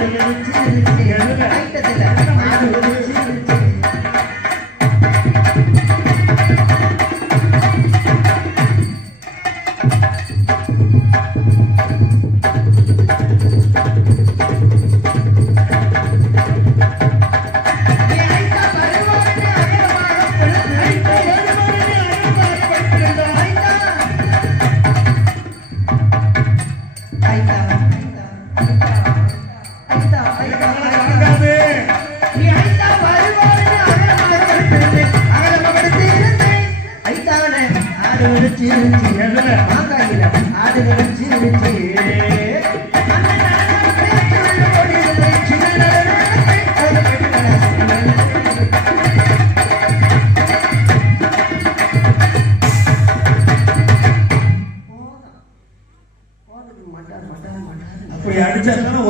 ஆடு மிதிச்சு ஐட்டத்துல ஆடு மிதிச்சு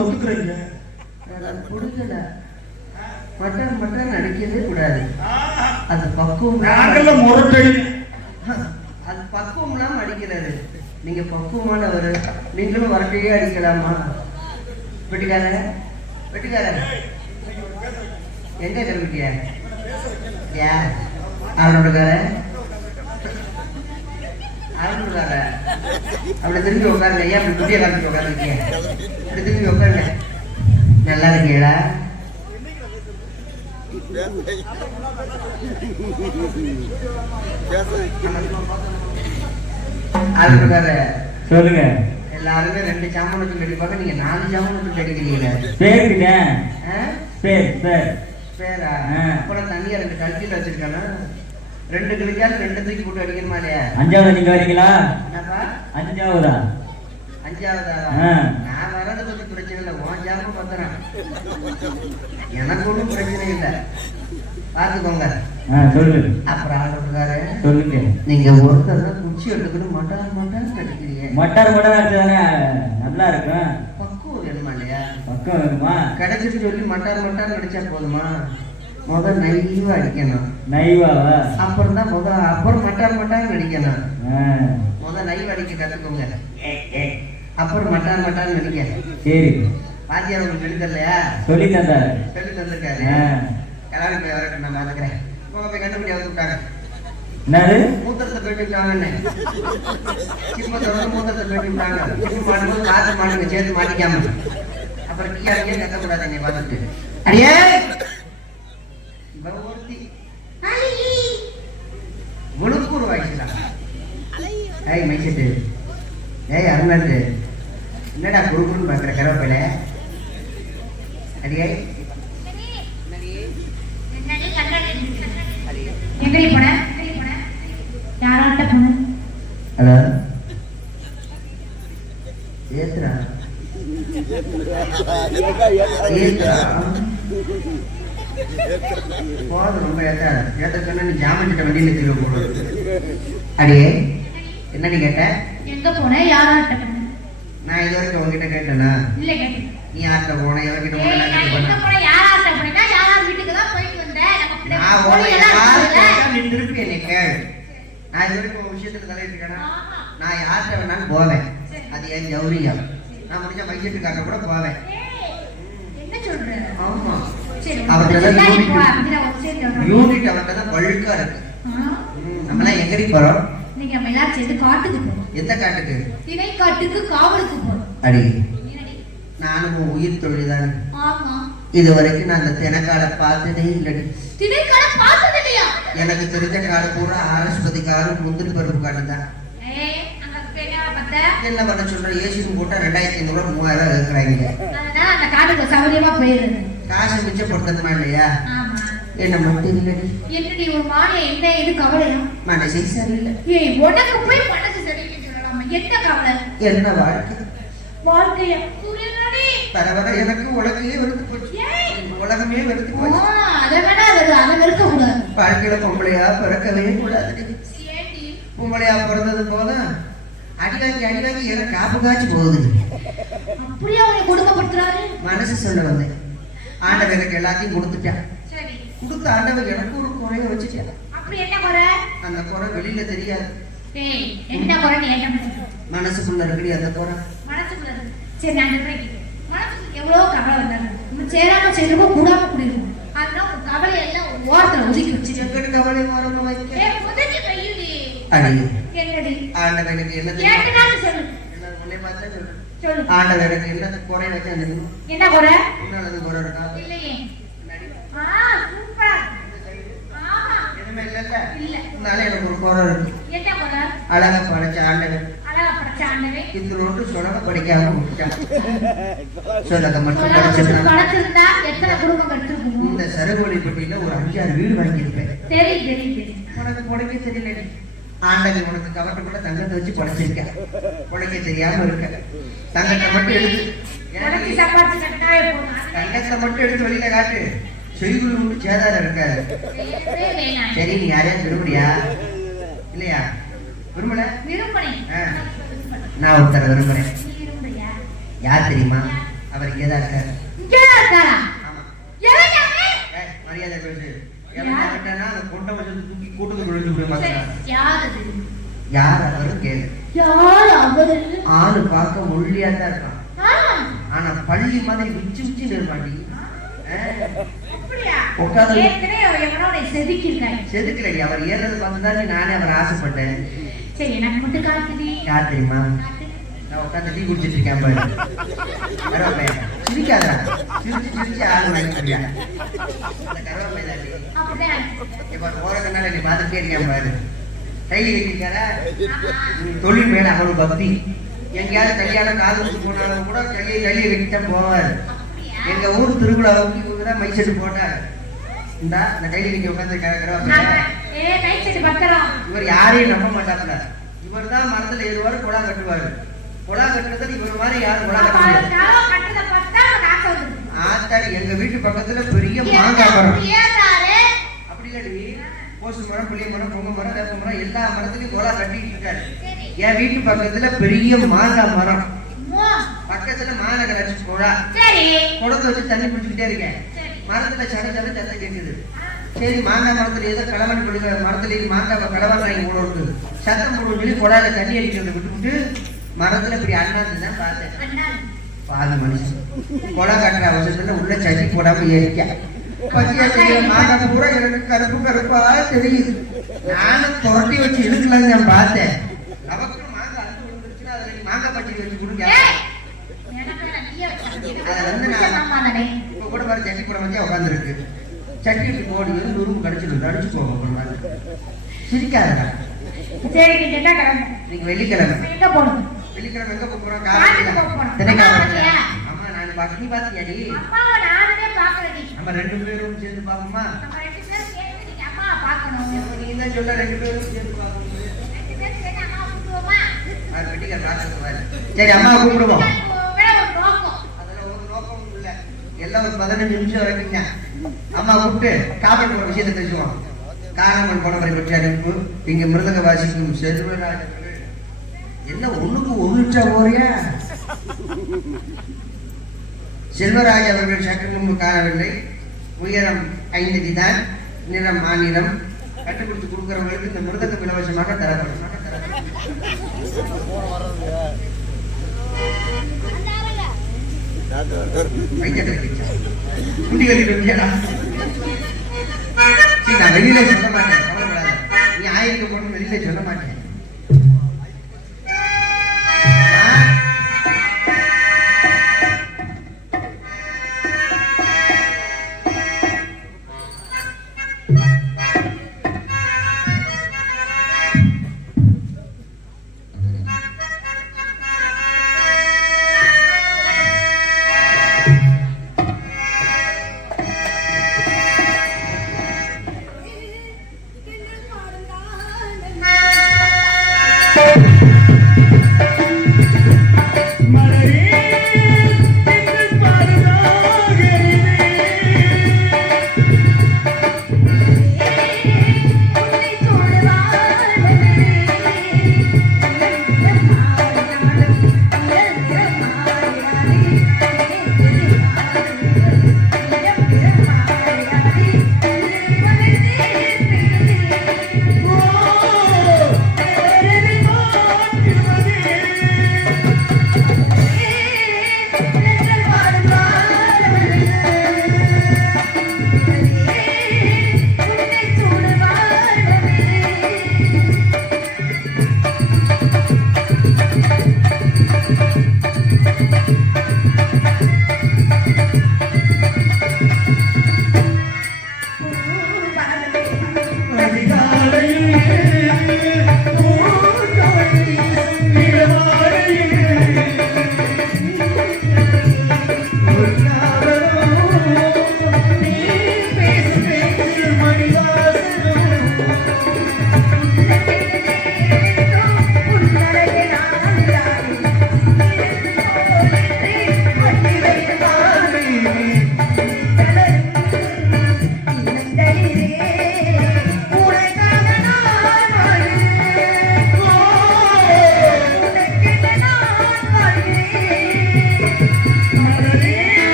ஒத்துக்கிறீங்க புரிஞ்சல மட்டன் மட்டன் அடிக்கவே கூடாது. அது பக்குவம் அது பக்குவம்லாம் அடிக்கிறாரு. நீங்க பக்குவமானவர், நீங்களும் வரட்டையே அடிக்கலாமா? வெட்டிக்கார வெட்டிக்கார எங்க கிளம்பிட்டிய? யார் அவனோடக்கார? அவனோடக்கார அப்படி திரும்பி உட்காருங்க. ஐயா அப்படி குட்டியை காமிச்சு உட்காந்துருக்கீங்க. அப்படி திரும்பி உட்காருங்க. நல்லா இருக்கீங்களா? சொல்லுங்க. எல்லாருமே 2 சாமானுக்கு அடிப்பாங்க, நீங்க 4 சாமானுக்கு அடிக்கிறீங்க. பேரா அப்புறம் தனியா 2 கல்வியில வச்சிருக்கானா? 2 கிளிக்கால் 2 தூக்கி போட்டு அடிக்கணுமா இல்லையா? 5வது நீங்க வரீங்களா? என்னப்பா 5வதா? 5வதா? நான் வரது பத்தி பிரச்சனை இல்லை. உன் ஜாமம் பத்திரம் எனக்கு ஒன்றும் பிரச்சனை இல்லை, பாத்துக்கோங்க. சொல்லு. அப்புறம் ஆளுக்காரு சொல்லுங்க. நீங்க ஒருத்தர் குச்சி எடுத்துக்கணும் மட்டார் மட்டார் கட்டிக்கிறீங்க. மட்டார் மட்டார் அடிச்சதானே நல்லா இருக்கும். பக்குவம் வேணுமா இல்லையா? பக்குவம் வேணுமா? கிடைச்சிட்டு சொல்லி மட்டார் மட்டார் அடிச்சா போதுமா? முதல் நைவா அடிக்கணும். நைவாவா? அப்புறம் தான் அப்புறம் மட்டார் மட்டார் அடிக்கணும். முதல் நைவ் அடிக்க கத்துக்கோங்க, அப்புறம் மட்டார் மட்டார் அடிக்க. சரி. பாத்தியா உங்களுக்கு சொல்லி தரலையா? சொல்லி தந்தாரு. சொல்லி தந்திருக்காரு. எல்லாரும் போய் வரட்டும், நான் பாத்துக்கிறேன். உங்க போய் கண்டுபிடி வந்துட்டாங்க. என்னது? மூத்திரத்தை போயிட்டுட்டாங்கன்னு சிம்மத்தோட மூத்திரத்தை போயிட்டுட்டாங்க. சிம்ம மாட்டும்போது காத்து மாட்டுங்க, சேர்த்து மாட்டிக்காம. அப்புறம் கீழே கத்தக்கூடாது என்னை பார்த்துட்டு. அடியே ஒருத்தி குழுக்கூர் வாய்ஸ்தான். ஏய் மைசெட்டு, ஏய் அருணாண்டு, என்னடா குழுக்குன்னு பாக்குற கருவேப்பில? அடியே எங்கடி போன? யாராட்ட போன? ஹலோ ஏத்ரா போறது ரொம்ப ஏத்தா நீ ஜாமன் வண்டியில திரும்ப போடுறது. அடியே என்னடி கேட்ட? எங்க போன? யாராட்ட போன? நான் இது வரைக்கும் உங்ககிட்ட கேட்டேனா? இல்ல கேட்டேன். நீ யார்கிட்ட போன? எவர்கிட்ட போன? யாராட்ட போனா? யாரார் வீட்டுக்கு தான் போயிட்டு வந்தேன். நீ திருப்பி என்னை கேளு. நான் இது வரைக்கும் ஒரு விஷயத்துல தலையிட்டுக்கேனா? நான் யார்கிட்ட வேணாலும் போவேன், அது என் கௌரியம். நான் முடிஞ்ச மைசெட்டுக்காக கூட போவேன். என்ன சொல்ற? ஆமா, அவர்கிட்ட யூனிட் அவர்கிட்ட தான் வழுக்கா இருக்கு. நம்மளாம் எங்கடி போறோம்? நீங்க எல்லாரும் சேர்ந்து காட்டுக்கு போறோம். எந்த காட்டுக்கு? திணை காட்டுக்கு, காவலுக்கு போறோம். அடி நானும் உயிர் தொழில்தான். ஆமா, இது வரைக்கும் நான் அந்த தினக்கால பார்த்ததே இல்லடி. திணைக்கால பார்த்தது இல்லையா? எனக்கு தெரிஞ்ச கால பூரா ஆரஸ்பதி காலம் முந்திரி பருப்பு காட்டு தான். என்ன பண்ண சொல்ற? ஏசிக்கு போட்டா 2500 3000 இருக்கிறாங்க. அதனால அந்த காட்டுக்கு சௌரியமா போயிருது. காசு மிச்சப்படுத்தணுமா இல்லையா? என்ன மட்டும் இல்லடி. என்னடி ஒரு மாலை என்ன இது கவலையா? மனசே சரியில்லை. ஏய் உனக்கு போய் மனசு சரியில்லைன்னு சொல்லலாமா? என்ன கவலை? என்ன வாழ்க்கை? வாழ்க்கைய புரியலடி. வர வர எனக்கு உலகையே வெறுத்து போச்சு. உலகமே வெறுத்து போச்சு. அதை வேணா அதை வெறுக்க கூடாது. வாழ்க்கையில பொம்பளையா பிறக்கவே கூடாது. பொம்பளையா பிறந்தது போதும் அடி வாங்கி எனக்கு காப்பு காய்ச்சி போகுது. அப்படியே அவங்க கொடுக்கப்படுத்துறாரு. மனசு சொல்ல வந்தேன். ஆண்டவர் எனக்கு எல்லாத்தையும் கொடுத்துட்டான். கொடுத்த ஆண்டவர் எனக்கு ஒரு குறைய வச்சுட்டான். அப்படி என்ன குறை? அந்த குறை வெளியில தெரியாது. என்ன குறை? மனசுக்குள்ள இருக்கடி அந்த குறை. மனசுக்குள்ள. சரி, அந்த குறை மனசுக்குள்ள எவ்வளவு கவலை வந்தாங்க. நம்ம சேராம செய்யறோம் கூடாம குடிருவோம். அதனால உன் கவலை எல்லாம் ஓரத்துல ஒதுக்கி வச்சிருக்கேன். எங்கடி கவலை ஓரமா வைக்க? முதல்ல கையுடி. அடி. என்னடி? ஆண்டவனுக்கு என்ன கேட்டனாலும் சொல்லு. என்ன உன்னை பார்த்தா சொல்லு. சொல்லு. ஆண்டவனுக்கு என்ன குறை வச்சா தெரியுமா? என்ன குறை? உன்னால குறை இருக்கா? இல்லையே. சூப்பர். ஆமா. எதுவுமே இல்லல்ல? இல்ல. உன்னால எனக்கு ஒரு குறை இருக்கு. என்ன குறை? அழகா படைச்ச ஆண்டவன். அழகா படைச்ச ஆண்டவன். இத்தனோட்டு சொன்னத படிக்காம விட்டான். சொல்லத மட்டும் படிச்சிருந்தா எத்தனை குடும்பம் கட்டிருக்கும்? இந்த சரகோலிப்பட்டியில ஒரு 5-6 வீடு வாங்கியிருப்பேன். தெரியும். உனக்கு பொழைக்க தெரியல. ஆண்டவன் உனக்கு கவட்ட கூட தங்கத்தை வச்சு பொழைச்சிருக்க. பொழைக்க தெரியாம இருக்க. தங்கத்தை மட்டும் எடுத்து உனக்கு சம்பாதிச்சு கட்டாவே போதும். தங்கத்தை மட்டும் எடுத்து வெளியில காட்டு. செய்குழு உண்டு சேதாரம் இருக்காது. சரி நீ யாரையாவது விரும்புறியா? இல்லையா? விரும்பல? நான் ஒருத்தர விரும்புறேன். யார் தெரியுமா? அவர் இங்கேதான் இருக்காரு. ஆமா. மரியாதை பேசு. எவனா அந்த கொண்டை வச்சு தூக்கி கூட்டத்துக்கு விழுந்து போய் மாட்டான். யார் அவரும் கேளு. ஆளு பார்க்க ஒல்லியா தான் இருக்கான். ஆனா பள்ளி மாதிரி விச்சு விச்சு நிற்பாண்டி. செதுக்கலடி. அவர் ஏறது பார்த்துதானே நானே அவர் ஆசைப்பட்டேன். யார் தெரியுமா? நான் உட்காந்து டீ குடிச்சிட்டு இருக்கேன் பாரு. கருவாப்பை சிரிக்காதா? சிரிச்சு ஆளு வாங்கிட்டியா? அந்த கருவாப்பை தான் இப்ப போறதுனால நீ பார்த்துட்டே இருக்கேன் பாரு. கைலி கட்டிருக்காரா? தொழில் மேல அவ்வளவு பக்தி. எங்கேயாவது கல்யாணம் காது போனாலும் கூட கையை கட்டித்தான் போவார். எங்க ஊர் திருவிழாவுக்கு இவங்கதான் மை செட்டு போட்டார். இந்த கைலி கட்டி உட்காந்து இவர் யாரையும் நம்ப மாட்டாப்ல. இவர் தான் மரத்துல ஏறுவாரு, குழா கட்டுவாரு. குழா கட்டுறதுல இவர் மாதிரி யாரும் குழா கட்ட ஆத்தாடி. எங்க வீட்டு பக்கத்துல பெரிய மாங்காய் மரம். அப்படி இல்லடி, போசு மரம், புளிய மரம், பொங்க மரம், வேப்ப மரம் எல்லா மரத்துலயும் குழா கட்டிட்டு இருக்காரு. என் வீட்டு பக்கத்துல பெரிய மாங்காய் மரம். பக்கத்துல மாநகராட்சி குழா. குடத்தை வச்சு தண்ணி குடிச்சுக்கிட்டே இருக்கேன். மரத்துல சத்தம் கேட்குது. சரி மாங்காய் மரத்துல ஏதோ களவன் கொடுக்க மரத்துல மாங்காய் களவன் வாங்கி போடுறது சத்தம் போடுவோம் சொல்லி குழாயில தண்ணி அடிக்கிறத விட்டுவிட்டு மரத்துல இப்படி அண்ணாந்து தான் பார்த்தேன். பாதி மனுஷன் குழா கட்டுற அவசரத்துல உள்ள சட்டி போடாம ஏறிக்க பச்சையா தெரியும். மாங்காய் பூரா எனக்கு கருப்பு கருப்பா தெரியுது. நானும் புரட்டி வச்சு இழுக்கலான்னு நான் பார்த்தேன். நமக்கு மாங்காய் அழுத்து விழுந்துருச்சுன்னா அதுல மாங்காய் பச்சடி வச்சு கொடுங்க. அதை வந்து நான் இப்ப கூட பாரு சட்டி போட வச்சா உட்காந்துருக்கு. சட்டி இப்படி போடி வந்து நுறும்பு கடிச்சிடும். அடிச்சு போங்க. சிரிக்காதா? நீங்க வெள்ளிக்கிழமை எங்க போறோம்? அம்மா நான் பாக்க நீ பாத்தியாடி? நம்ம 2 பேரும் சேர்ந்து பாப்போமா? நீ தான் சொல்ல 2 பேரும் சேர்ந்து பாப்போம். சரி அம்மா கூப்பிடுவோம். அதுல ஒரு நோக்கம் இல்ல. எல்லாம் ஒரு 15 நிமிஷம் வரைக்கும் அம்மா கூப்பிட்டு காப்பீடு ஒரு விஷயத்தை பேசுவோம். காணாமல் போனவரை பற்றி அறிவிப்பு. இங்க மிருதங்க வாசிக்கும் செல்வராஜ் என்ன ஒண்ணுக்கு ஒன்றுச்சா போறியா? செல்வராஜ் அவர்கள் சற்று முன்பு காணவில்லை. உயரம் 5 அடி தான். நிறம் மாநிலம். கற்றுக் கொடுத்து கொடுக்கிறவங்களுக்கு இந்த மிருதங்க இலவசமாக தரப்படும். நான் வெளியில சொல்ல மாட்டேன். நீ ஆயிரத்து போன வெளியில சொல்ல மாட்டேன்.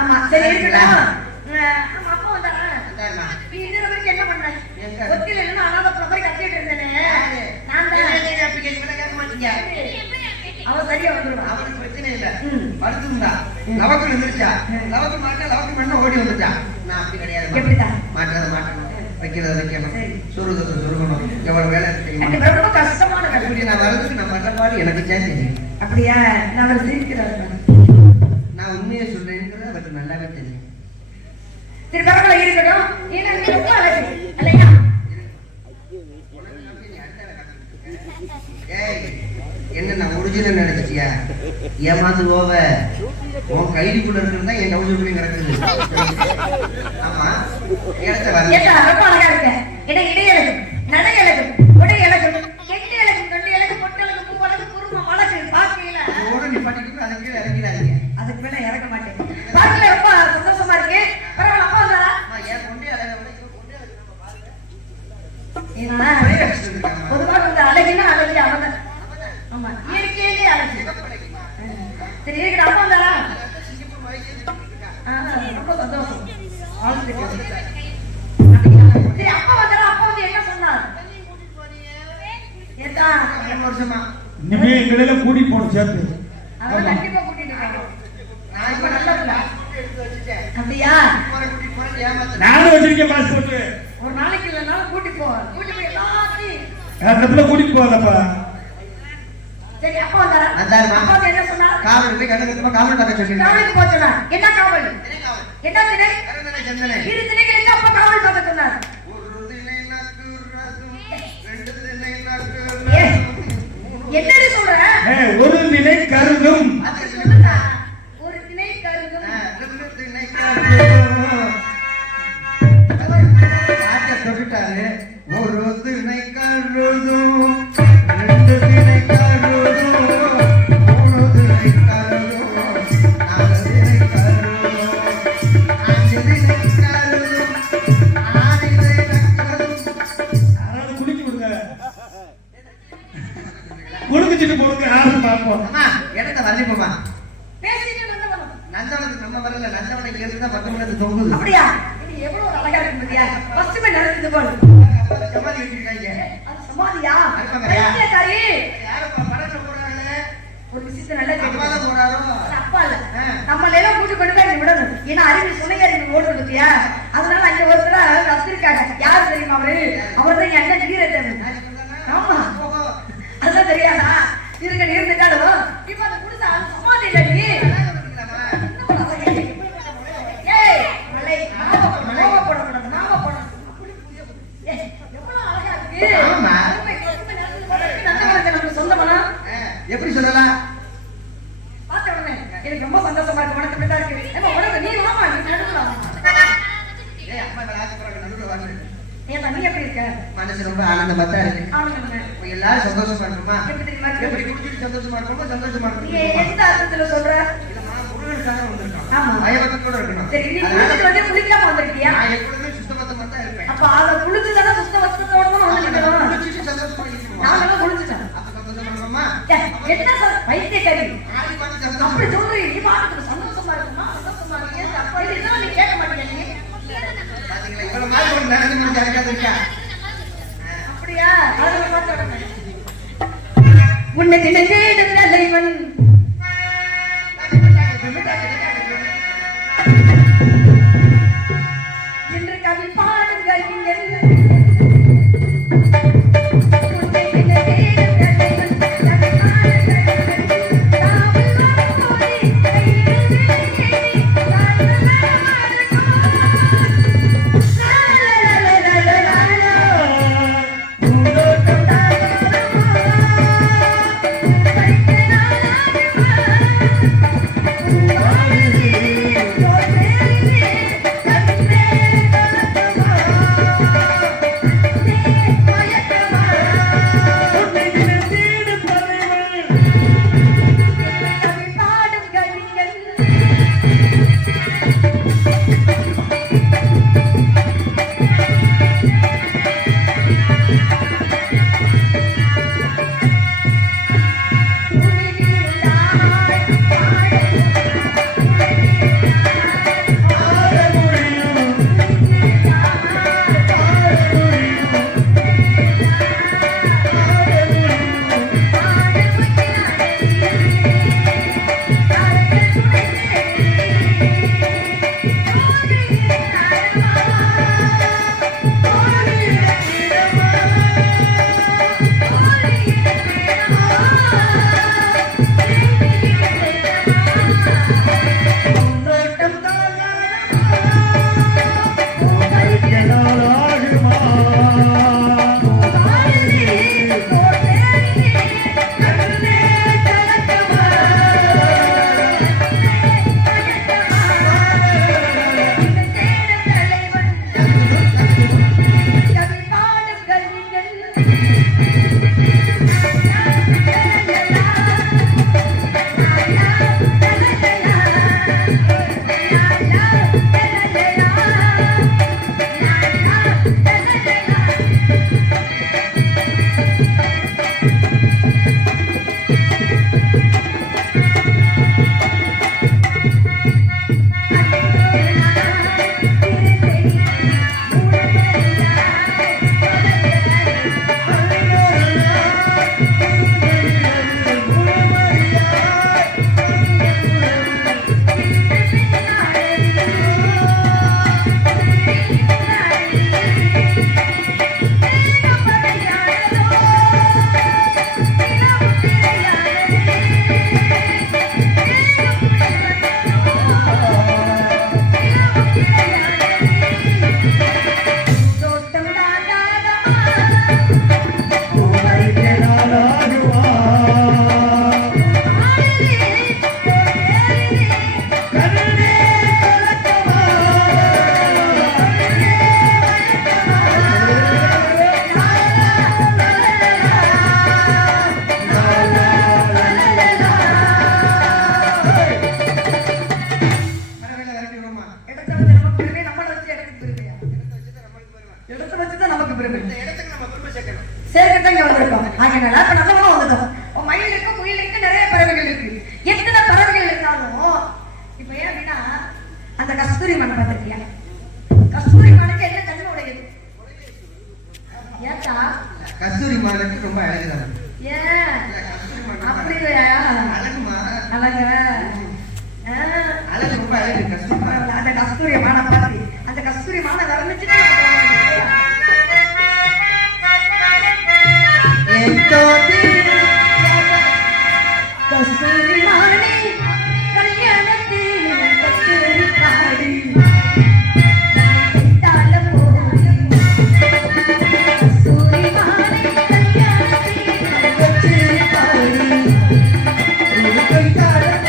ஆமா சரி இருக்கட்டும். நம்ம அப்பா வந்தாரா? அதாம்மா. நீ இன்னொரு வரைக்கும் என்ன பண்ண? எங்க? ஒத்தியில இல்லைன்னா அனாதை போய் கத்திட்டு இருந்தேனே. நான் தான். கேட்க மாட்டீங்க. அவன் சரியா வந்துருவான். அவனுக்கு பிரச்சனை இல்ல. ம். படுத்துருந்தா லவக்கு இருந்துருச்சா, லவக்கு மாட்டா லவக்கு பண்ண ஓடி வந்துச்சா. நான் அப்படி கிடையாது. எப்படிதான்? மாட்டுறத மாட்டணும், வைக்கிறத வைக்கணும், சரி. சுருகிறத சுருகணும். எவ்வளவு வேலை இருக்கு தெரியுமா? எனக்கு ரொம்ப கஷ்டமான வேலை. இப்படி நான் வர்றதுக்கு நம்ம பண்ற பாடு எனக்கு தான் தெரியும். அப்படியா? நான் அவர் சிரிக்கிறாரு. நான் உண்மையை சொல்றேங்கிறது அவருக்கு நல்லாவே தெரியும். சரி பரவாயில்ல இருக்கட்டும். ஏன்னா நீ ரொம்ப அழகு இல்லையா? ஏய், என்ன நான் ஒரிஜினல் நினைச்சிட்டியா? ஏமாந்து போவ. உன் கைதிக்குள்ள இருக்கிறது தான் என் டவுசருக்குள்ளேயும் கிடக்குது. ஆமா, இடத்த வர ஏட்டா ரொம்ப அழகா இருக்க. என்ன இடை அழகு, நடை அழகு, உடை அழகு, கெட்டி அழகு, தொண்டை அழகு, பொட்டு அழகு, பூ அழகு, குருமம் அழகு, பாக்கையில ஓட நிப்பாட்டிட்டு அதுக்கு கீழே இறங்கிடாதீங்க. அதுக்கு மேல இறக்க மாட்டேன். பாக்கல ரொம்ப சந்தோஷமா இருக்கு. பரவாயில்ல அப்பா வந்தாரா? அம்மா, என் கொண்டே அழகை விட இவன் கொண்டே அழகு நம்ம பாருங்க. ஏன்னா ஒரே அடிச்சுட்டு இருக்காம்மா. பொதுவாக இந்த அழகினா அழகு அவன். ஆமா இயற்கையிலே அழகு. சரி இருக்கட்டும். அப்பா வந்தாரா? சிங்கப்பூர் வரைக்கும் சுத்திட்டு இருக்கான். ரொம்ப சந்தோஷம். வாழ்த்துக்கள். சரி அப்பா வந்தாரா? அப்பா வந்து என்ன சொன்னார்? ஏட்டா ஒரு வருஷமா இனிமே எங்களெல்லாம் கூட்டி போகணும் சேர்த்து. அவன் கண்டிப்பா கூட்டிட்டு இருக்காங்க. நான் இப்ப நல்ல பாஸ்போர்ட் எடுத்து வச்சுட்டேன். அப்படியா? கூட்டிட்டு போறேன் ஏமாத்த. நானும் வச்சிருக்கேன் பாஸ்போர்ட். ஒரு நாளைக்கு இல்லைனாலும் கூட்டி போவார். கூட்டி போய் எல்லாத்தையும். அந்த பிள்ளை கூட்டிட்டு போகாதப்பா. சரி அப்பா வந்தாரா? வந்தாருமா. அப்பா வந்து என்ன சொன்னார்? காவல் போய் கண்ணு கட்டுமா காவல் பார்க்க சொல்லிருக்காங்க. காவலுக்கு போக சொன்னார். என்ன காவல்? என்ன திணை? கரந்தனை சந்தனை. இரு திணைகளுக்கு அப்பா காவல் பார்க்க சொன்னார். ஒரு திணை நக்கு ரசம், ரெண்டு திணை நக்கு ஏ, ரசம். என்னடி சொல்ற? ஒரு நிலை கருதும். அது சொல்லுடா. ஒரு திணை கருதும். ரெண்டு திணை கருதும். ராஜா சொல்லிட்டாரு. ஒரு திணை கருதும், ரெண்டு திணை கருதும், மூணு திணை கருதும், நாலு திணை கருதும், அஞ்சு திணை கருதும், ஆறு திணை கருதும். யாராவது குடிக்க விடுங்க. குடுக்கிச்சிட்டு போடுங்க. யாரும் பார்ப்போம். அம்மா, இடத்த வரலிப்போமா. பேசிட்டு வந்து வரும். நந்தவனத்துக்கு நம்ம வரல, நந்தவனை இருந்து தான் பக்கத்துல தொங்குது. அப்படியா? இது எவ்வளவு ஒரு அழகா இருக்கு பாத்தியா? ஃபர்ஸ்ட் மே நடந்து போடு. அப்புறம் சமாதி வச்சிருக்காங்க. அது சமாதியா? அனுப்பங்கய்யா. பைத்தியக்காரி. யாரப்பா படத்துல போறாங்களே? ஒரு விஷயத்தை நல்லா அம்மா தான் கேட்டு. போறாரோ? அப்பா இல்ல. நம்மள எல்லாம் கூட்டி கொண்டு போய் அங்க விடணும். ஏன்னா அறிவு சுனையறிவு ஓடுது பாத்தியா? அதனால அங்க ஒருத்தர் வச்சிருக்காங்க. யாரு தெரியுமா அவரு? அவர்தான் என் அண்ணன் வீரத்தேவன். ஆமா. ஓஹோ. அதெல்லாம் தெரியாதா? இருக்க இருந்துட்டாலும் இப்ப அந்த குடிசை அது சமாதி இல்ல நீ. ஏய், மலை, மாமா போடக்கூடாது, மாமா போடணும். ஏய், எவ்வளவு அழகா இருக்கு. ஆமா. நந்தவனத்தை நமக்கு சொந்தமா? எப்படி சொல்லலாம்? பார்த்த உடனே எனக்கு ரொம்ப சந்தோஷமா இருக்கு. உனக்கு இப்படிதான் இருக்கு. ஏம்மா, உனக்கு நீ வாமா, நீ நடுவுல வா. ஏய், அம்மா மேல ஆசைப்படுறாங்க, நடுவுல வாங்க. ஏன் நீ எப்படி இருக்க? மனசு ரொம்ப ஆனந்தமா தான் இருக்கு. அவனுக்கு இப்ப எல்லாரும் சந்தோஷமா இருக்குமா? எப்படி தெரியுமா எப்படி இருக்கு? குடிச்சிட்டு சந்தோஷமா இருக்கணுமோ சந்தோஷமா நீ இருக்கணும். எந்த அர்த்தத்துல சொல்ற? இல்லம்மா, முருகனுக்காக வந்திருக்கோம். ஆமா. பயபக்தியோட இருக்கணும். சரி, நீ அதனால குளிச்சுட்டு வந்து குளிக்காம வந்திருக்கியா? நான் எப்பொழுதுமே சுத்தபத்தமா தான் இருப்பேன். அப்ப அத குளிச்சுதானே சுத்த வஸ்திரத்தோட தான் வந்துருக்கணும். குளிச்சிட்டு சந்தோஷமா இருக்கணும். நாங்களும் குளிச்சுட்டோம். அப்ப சந்தோஷமா இருக்கணுமா? என்ன சொல் பைத்தியக்காரி? ஆடி பாடி சந்தோஷமா அப்படி சொல்றீங்க. நீ பாட்டுக்கு சந்தோஷமா இருக்குமா? சந்தோஷமா இருக்கீங்க. அப்ப இதெல்லாம் நீ கேட்க மாட்டீங்க நீ. பாத்தீங்களா, இவ்வளவு மாதிரி ஒரு நடந்து முடிஞ்சு யாருக்காவது இருக்கா? அப்படியா? அதனால பார்த்த உடனே உன்னை நினைந்தேடும் தலைவன் என்று கவி பாடும் கவிஞர். உன்னை நினைந்தேடும் தலைவன், கவி பாடும் கவிஞர். காவல் வானோடி, கையில் விழியேறி, காதல் நடமாடுகோ. லா, பூந்தோட்டம் தாராளமா, வைத்து நாளாகுமா. பூவாடி கஸ்தூரி மனம் பார்த்திருக்கியா? கஸ்தூரி மனுக்கு என்ன தன்மை உடையது? ஏத்தா கஸ்தூரி மானுக்கு ரொம்ப அழகுதான். ஏன் அப்படியா? அழகுமா? அழகா? அழகு ரொம்ப அழகு கஸ்தூரி மான். அந்த கஸ்தூரி மான பார்த்து அந்த கஸ்தூரி மான வர்ணிச்சுட்டு கஸ்தூரி மானே கல்யாணத்தில் கச்சேரி பாடி தாளம் போடி கஸ்தூரி மானே கல்யாணத்தில் கச்சேரி பாடி தாளம்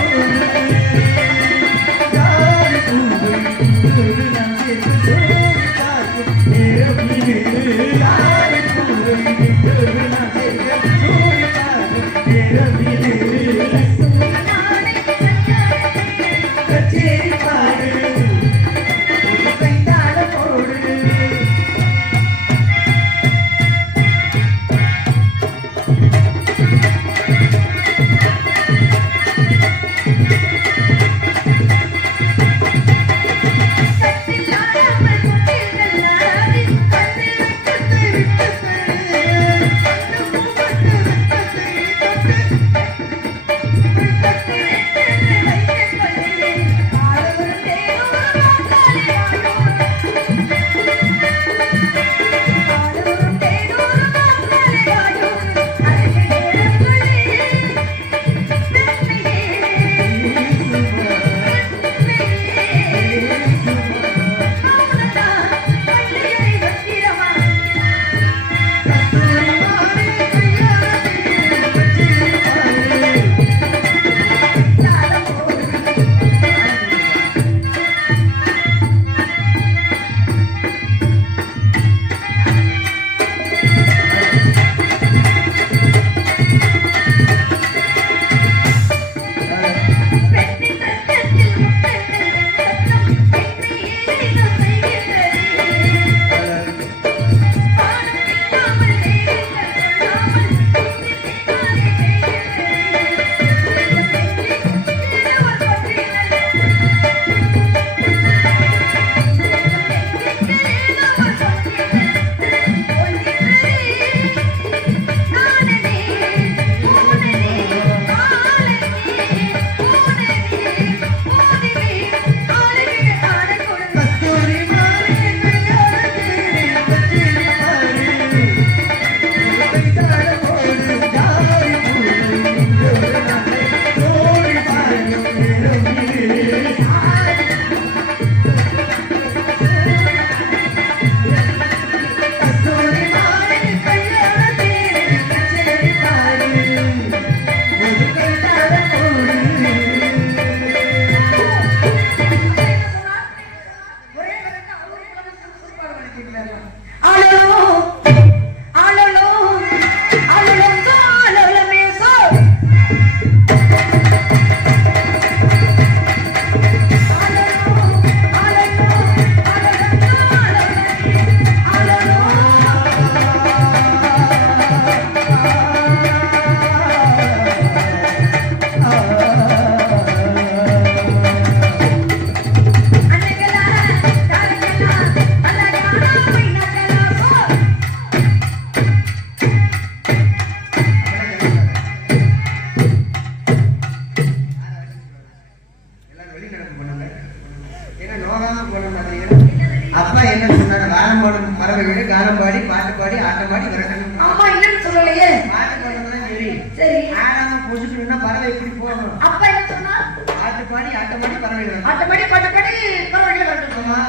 அப்பா என்ன சொன்னாரு? வானம் பாடும் பறவை வீடு, கானம் பாடி, பாட்டு பாடி, ஆட்டம் பாடி வரணும். அம்மா இல்லன்னு சொல்லலையே. பாட்டு பாடுறதுதான் சரி. சரி. ஆடாம பொசுக்கணும்னா பறவை எப்படி போகணும்? அப்பா என்ன சொன்னா? பாட்டு பாடி, ஆட்டம் பாடி, பறவை வரணும். ஆட்டம் பாடி, பாட்டு பாடி பறவைகளை வரட்டுமா?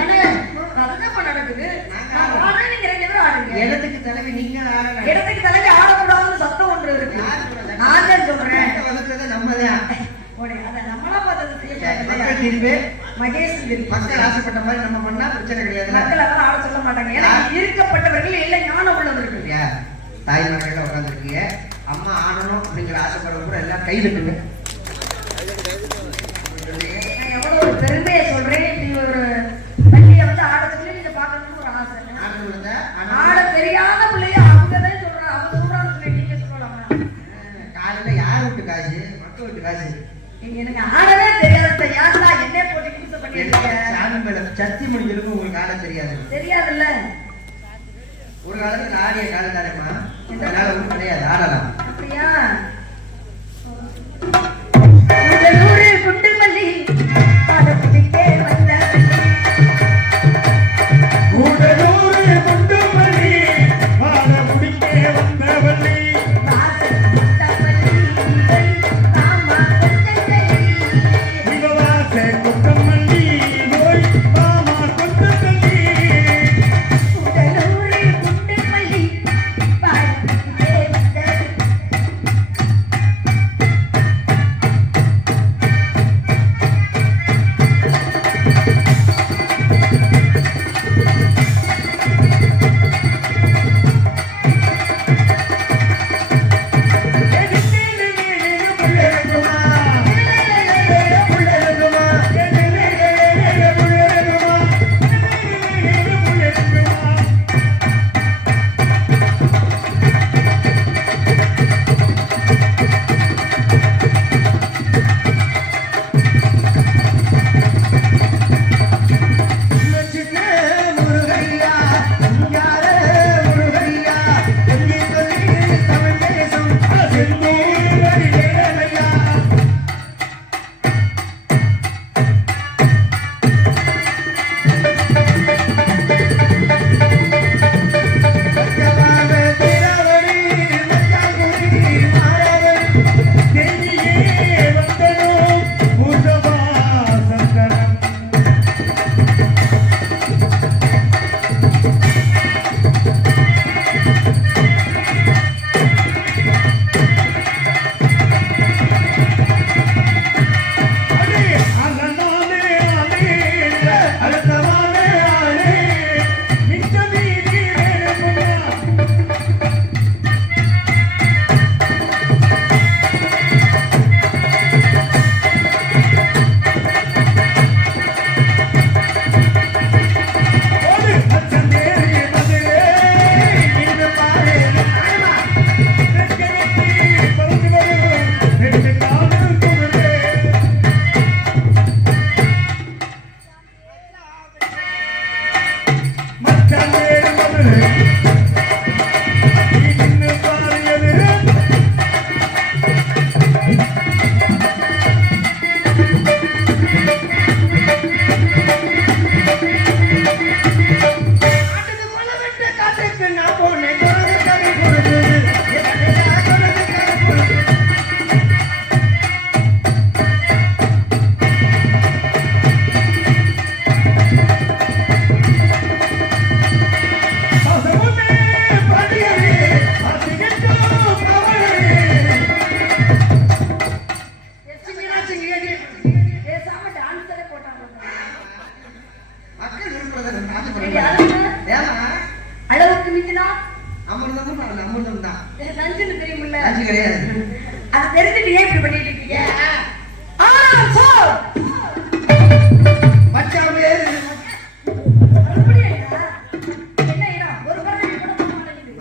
ஆமா. அதுதான் நடக்குது. ஆடுறீங்க, ரெண்டு பேரும் ஆடுறீங்க. இடத்துக்கு தலைவி நீங்க ஆடணும். இடத்துக்கு தலைவி ஆடக்கூடாதுன்னு சத்தம் ஒன்று இருக்கு. நான் தான் சொல்றேன். வகுக்கிறது நம்மதான். நம்மளா பார்த்தது மக்கள் தீர்ப்பு, மகேஷ் தீர்ப்பு. மக்கள் ஆசைப்பட்ட மாதிரி நம்ம பண்ணா பிரச்சனை கிடையாது. மக்கள் அதெல்லாம் ஆட சொல்ல மாட்டாங்க. ஏன்னா இருக்கப்பட்டவர்கள் இல்லை, ஞானம் உள்ளவர்கள். தாய்மார்கள் உட்காந்துருக்கீங்க, அம்மா ஆடணும் அப்படிங்கிற ஆசைப்படுற கூட எல்லாம் கை தட்டுங்க. நான் எவ்வளவு ஒரு பெருமையை சொல்றேன். நீ ஒரு பள்ளியை வந்து ஆட சொல்லி நீங்க பாக்கணும்னு ஒரு ஆசை. ஆட தெரியாத பிள்ளைய அவங்கதான் சொல்றாங்க. அவங்க சொல்றாங்க சொல்லி நீங்க சொல்லலாமா? காலையில யார் விட்டு காசு? மக்கள் விட்டு காசு. எனக்கு ஆடவே தெரியாத யாரா என்ன போட்டு யூஸ் பண்ணி சத்தியமணி எலும்பு உங்களுக்கு ஆட தெரியாது. தெரியாதுல்ல. ஒரு காலத்துல ஆடிய காலத்தாரமா அதனால ஒன்றும் கிடையாது, ஆடலாம். அப்படியா? முதலூரு குண்டுமல்லி பாடத்துக்கே வந்த கூடலூரு குண்டுமல்லி வாழ முடிக்கே வந்தவள்ளி வாசல் முத்தமல்லி ராமா கொண்டல்லி சிவவாச குண்டமல்லி போய் மாமா கொண்டமல்லி முதலூரு குண்டுமல்லி பாடத்துக்கே வந்த மக்கள் விரும்புறதை பார்த்து சரி, பண்ணுவாங்க. அழகு. ஏமா அளவுக்கு மிஞ்சினா அமிர்தமும் அமிர்தம் தான், நஞ்சுன்னு தெரியுமில்ல? அது கிடையாது. அது தெரிஞ்சுட்டு ஏன் இப்படி பண்ணிட்டு இருக்கீங்க? ஆ, போ. மச்சாவே அப்படியா? என்ன இடம்? ஒரு பறவை கூட போக மாட்டேங்குது.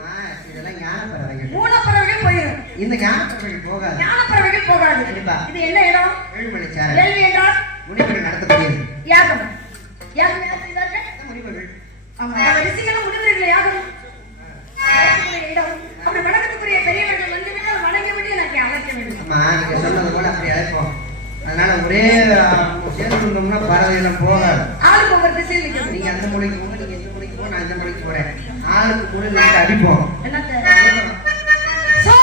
இதெல்லாம் ஞான பறவைகள். மூணு பறவைகள் போயிடும். இந்த ஞான பறவைகள் போகாது. ஞான பறவைகள் போகாது. கண்டிப்பா. இது என்ன இடம்? ஏழுமலைச்சாரல் கேள்வி என்றால் முனிவர்கள் நடத்தக்கூடியது. யாகம். யாகம் யார் செய்தார்கள்? முனிவர்கள் ஆமா, ரிஷிகளும் முனிவர்கள் யாகம் நடத்தக்கூடிய இடம். அப்படி வணக்கத்துக்குரிய பெரியவர்கள் வந்துவிட்டால் வணங்க வேண்டிய எனக்கு அழைக்க வேண்டும். ஆமா, நீங்க சொன்னது போல அப்படி அழைப்போம். அதனால ஒரே சேர்ந்து இருந்தோம்னா பறவை எல்லாம் போகாது. ஆளுக்கு ஒவ்வொரு திசையில் நிற்கிறது. நீங்க அந்த மொழிக்கு போங்க, நீங்க இந்த மொழிக்கு போங்க, நான் இந்த மொழிக்கு போறேன். ஆளுக்கு கூட அடிப்போம். என்னத்த? சோ